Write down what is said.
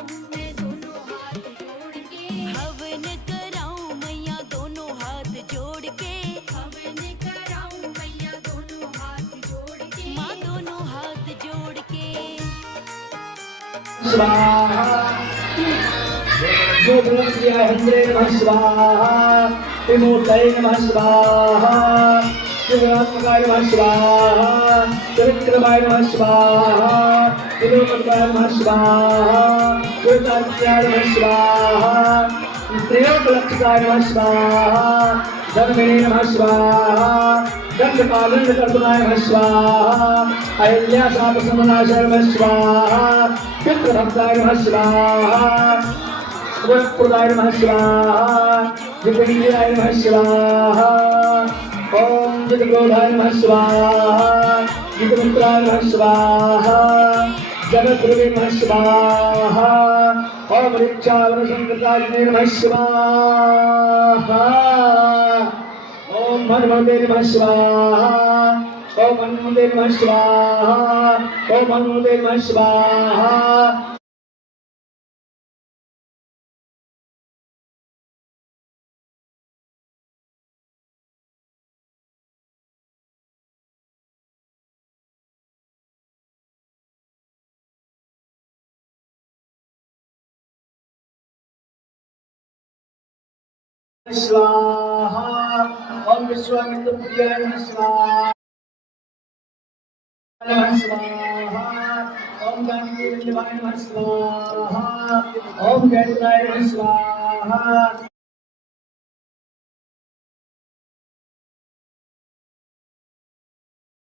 कराऊं मैं दोनों हाथ जोड़ के, हवन कराऊं मैया दोनों हाथ जोड़ के, हवन कराऊं मैया दोनों हाथ जोड़ के, माँ दोनों हाथ जोड़ के। स्वाहा ज्योतिर्प्रियाहन्द्रे नमः स्वाहा विमूर्तये नमः स्वाहा शिवात्मकाय नमः स्वाहा त्रिविक्रमाय नमः स्वाहा विलोकपाय नमः स्वाहा ज्योतिर्प्रियाय नमः स्वाहा त्रयोदलक्षाय नमः स्वाहा धर्मिणे नमः स्वाहा दंडकादंडकर्तनाय नमः स्वाहा अहिल्याशापशमनाशाय नमः स्वाहा चित्रभक्ताय नमः स्वाहा वरप्रदाय नमः स्वाहा विपणीयाय नमः स्वाहा ओम जगद्रोधाय नमः स्वाहा विपुत्राय नमः स्वाहा जगद्गुरुवे नमः स्वाहा ओम ऋक्षावरसंकृताय नमः स्वाहा ओम हनुमते नमः स्वाहा ओम हनुमते नमः स्वाहा ओम हनुमते नमः स्वाहा। स्वाहा ओम विश्वामित्र प्रियाय नमः स्वाहा नमः स्वाहा ओम जानकी वल्लभाय नमः स्वाहा ओम जयदेवाय नमः स्वाहा।